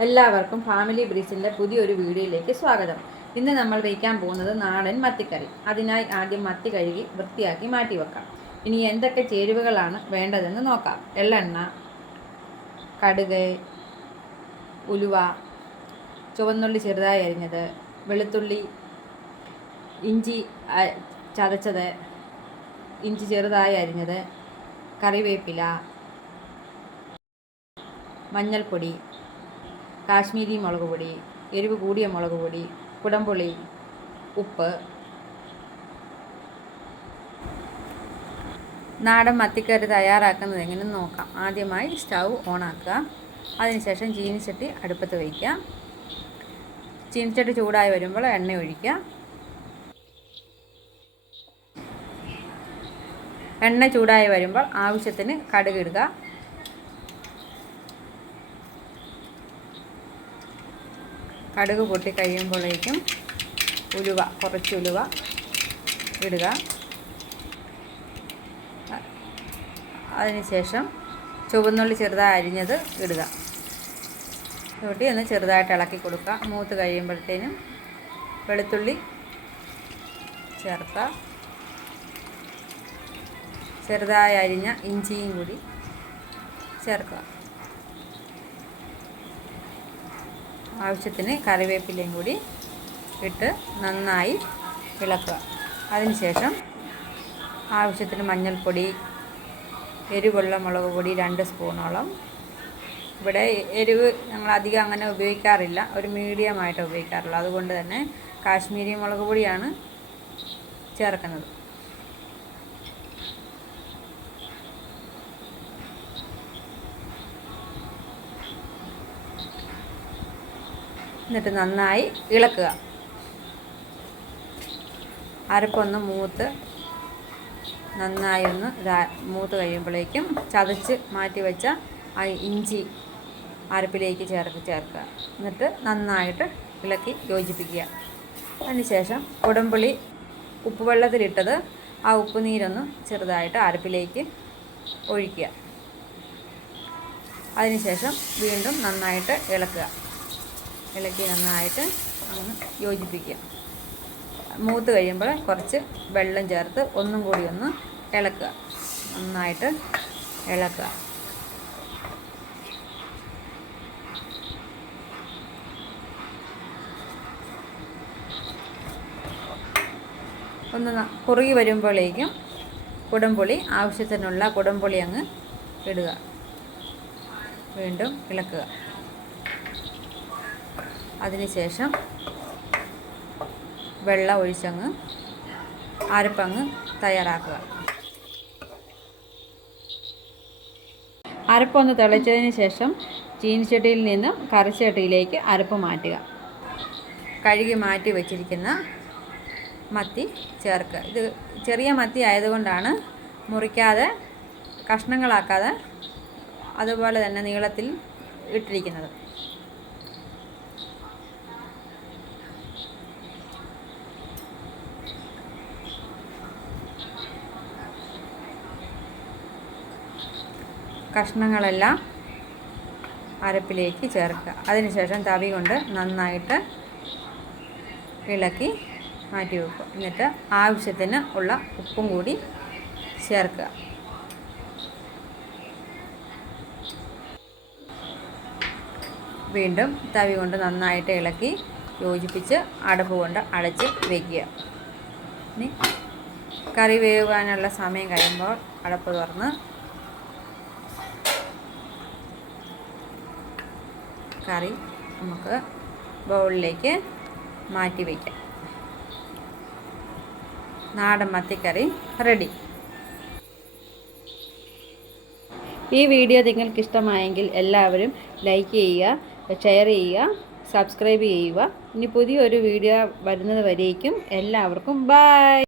എല്ലാവർക്കും ഫാമിലി ബ്രീസിൻ്റെ പുതിയൊരു വീഡിയോയിലേക്ക് സ്വാഗതം. ഇന്ന് നമ്മൾ വയ്ക്കാൻ പോകുന്നത് നാടൻ മത്തിക്കറി. അതിനായി ആദ്യം മത്തി കഴുകി വൃത്തിയാക്കി മാറ്റി വെക്കാം. ഇനി എന്തൊക്കെ ചേരുവകളാണ് വേണ്ടതെന്ന് നോക്കാം. എള്ളെണ്ണ, കടുക്, ഉലുവ, ചുവന്നുള്ളി ചെറുതായി അരിഞ്ഞത്, വെളുത്തുള്ളി, ഇഞ്ചി ചതച്ചത്, ഇഞ്ചി ചെറുതായി അരിഞ്ഞത്, കറിവേപ്പില, മഞ്ഞൾപ്പൊടി, കാശ്മീരി മുളക് പൊടി, എരിവ് കൂടിയ മുളക് പൊടി, കുടംപുളി, ഉപ്പ്. നാടൻ മത്തിക്കറി തയ്യാറാക്കുന്നത് എങ്ങനെയെന്ന് നോക്കാം. ആദ്യമായി സ്റ്റൗ ഓണാക്കുക. അതിനുശേഷം ചീനിച്ചട്ടി അടുപ്പത്ത് വയ്ക്കുക. ചീനിച്ചട്ടി ചൂടായി വരുമ്പോൾ എണ്ണ ഒഴിക്കുക. എണ്ണ ചൂടായി വരുമ്പോൾ ആവശ്യത്തിന് കടുക് ഇടുക. കടുക് പൊട്ടി കഴിയുമ്പോഴേക്കും കുറച്ച് ഉലുവ ഇടുക. അതിനുശേഷം ചുവന്നുള്ളി ചെറുതായി അരിഞ്ഞത് ഇടുക. കൂട്ടി ഒന്ന് ചെറുതായിട്ട് ഇളക്കി കൊടുക്കുക. മൂത്ത് കഴിയുമ്പോഴത്തേനും വെളുത്തുള്ളി ചേർക്കുക. ചെറുതായി അരിഞ്ഞ ഇഞ്ചിയും കൂടി ചേർക്കുക. ആവശ്യത്തിന് കറിവേപ്പിലയും കൂടി ഇട്ട് നന്നായി ഇളക്കുക. അതിനുശേഷം ആവശ്യത്തിന് മഞ്ഞൾപ്പൊടി, എരിവുള്ള മുളക് പൊടി 2 സ്പൂണോളം. ഇവിടെ എരിവ് ഞങ്ങൾ അധികം അങ്ങനെ ഉപയോഗിക്കാറില്ല, ഒരു മീഡിയമായിട്ട് ഉപയോഗിക്കാറുള്ളൂ. അതുകൊണ്ട് തന്നെ കാശ്മീരി മുളക് പൊടിയാണ് ചേർക്കുന്നത്. എന്നിട്ട് നന്നായി ഇളക്കുക. അരപ്പൊന്ന് നന്നായി ഒന്ന് മൂത്ത് കഴിയുമ്പോഴേക്കും ചതച്ച് മാറ്റി വെച്ച ആ ഇഞ്ചി അരപ്പിലേക്ക് ചേർക്കുക. എന്നിട്ട് നന്നായിട്ട് ഇളക്കി യോജിപ്പിക്കുക. അതിനുശേഷം കുടംപുളി ഉപ്പുവെള്ളത്തിലിട്ടത് ആ ഉപ്പുനീരൊന്ന് ചെറുതായിട്ട് അരപ്പിലേക്ക് ഒഴിക്കുക. അതിനുശേഷം വീണ്ടും നന്നായിട്ട് ഇളക്കി നന്നായിട്ട് ഒന്ന് യോജിപ്പിക്കുക. മൂത്ത് കഴിയുമ്പോൾ കുറച്ച് വെള്ളം ചേർത്ത് ഒന്നും കൂടി ഒന്ന് ഇളക്കുക. നന്നായിട്ട് ഇളക്കുക. ഒന്ന് കുറുകി വരുമ്പോഴേക്കും കുടംപുളി ആവശ്യത്തിനുള്ള കുടംപുളി അങ്ങ് ഇടുക. വീണ്ടും ഇളക്കുക. അതിനുശേഷം വെള്ളം ഒഴിച്ചങ്ങ് അരപ്പങ്ങ് തയ്യാറാക്കുക. അരപ്പൊന്ന് തിളച്ചതിന് ശേഷം ചീനിച്ചട്ടിയിൽ നിന്നും കറിച്ചട്ടിയിലേക്ക് അരപ്പ് മാറ്റുക. കഴുകി മാറ്റി വച്ചിരിക്കുന്ന മത്തി ചേർക്കുക. ഇത് ചെറിയ മത്തി ആയതുകൊണ്ടാണ് മുറിക്കാതെ കഷ്ണങ്ങളാക്കാതെ അതുപോലെ തന്നെ നീളത്തിൽ ഇട്ടിരിക്കുന്നത്. കഷ്ണങ്ങളെല്ലാം അരപ്പിലേക്ക് ചേർക്കുക. അതിനുശേഷം തവി കൊണ്ട് നന്നായിട്ട് ഇളക്കി മാറ്റി വെക്കുക. എന്നിട്ട് ആവശ്യത്തിന് ഉള്ള ഉപ്പും കൂടി ചേർക്കുക. വീണ്ടും തവി കൊണ്ട് നന്നായിട്ട് ഇളക്കി യോജിപ്പിച്ച് അടപ്പ് കൊണ്ട് അടച്ച് വയ്ക്കുക. ഇനി കറി വേവാനുള്ള സമയം കഴിയുമ്പോൾ അടപ്പ് തുറന്ന് കറി നമുക്ക് ബൗളിലേക്ക് മാറ്റി വയ്ക്കാം. നാടൻ മത്തിക്കറി റെഡി. ഈ വീഡിയോ നിങ്ങൾക്ക് ഇഷ്ടമായെങ്കിൽ എല്ലാവരും ലൈക്ക് ചെയ്യുക, ഷെയർ ചെയ്യുക, സബ്സ്ക്രൈബ് ചെയ്യുക. ഇനി പുതിയൊരു വീഡിയോ വരുന്നത് വരേക്കും എല്ലാവർക്കും ബൈ.